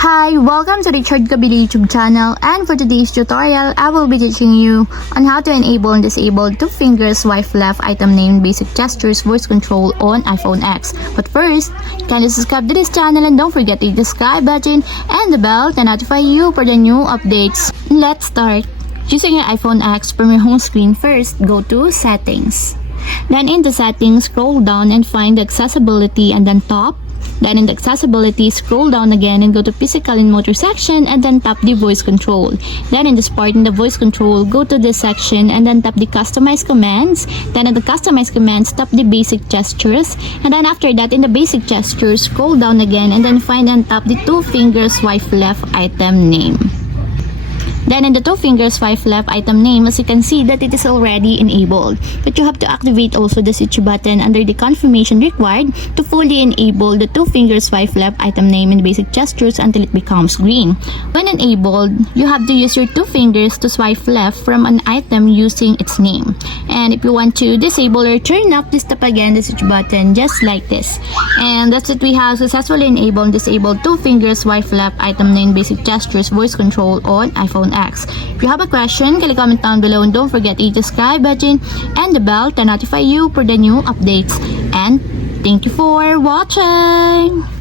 Hi, welcome to the Richard Kabili YouTube channel, and for today's tutorial, I will be teaching you on how to enable and disable 2-finger swipe left item name basic gestures voice control on iPhone X. But first, kindly subscribe to this channel and don't forget to hit the subscribe button and the bell to notify you for the new updates. Let's start. Using your iPhone X from your home screen, first go to Settings. Then in the Settings, scroll down and find the Accessibility and then Top. Then in the Accessibility, scroll down again and go to Physical and Motor section and then tap the Voice Control. Then in this part in the Voice Control, go to this section and then tap the Customize Commands. Then in the Customize Commands, tap the Basic Gestures. And then after that, in the Basic Gestures, scroll down again and then find and tap the 2-finger swipe left item name. Then in the 2-finger swipe left item name, as you can see that it is already enabled. But you have to activate also the switch button under the confirmation required to fully enable the 2-finger swipe left item name in basic gestures until it becomes green. When enabled, you have to use your 2 fingers to swipe left from an item using its name. And if you want to disable or turn off, just tap again the switch button just like this. And that's it, we have successfully enabled and disabled 2-finger swipe left item name basic gestures voice control on iPhone X. If you have a question, kindly comment down below and don't forget to hit the subscribe button and the bell to notify you for the new updates. And thank you for watching!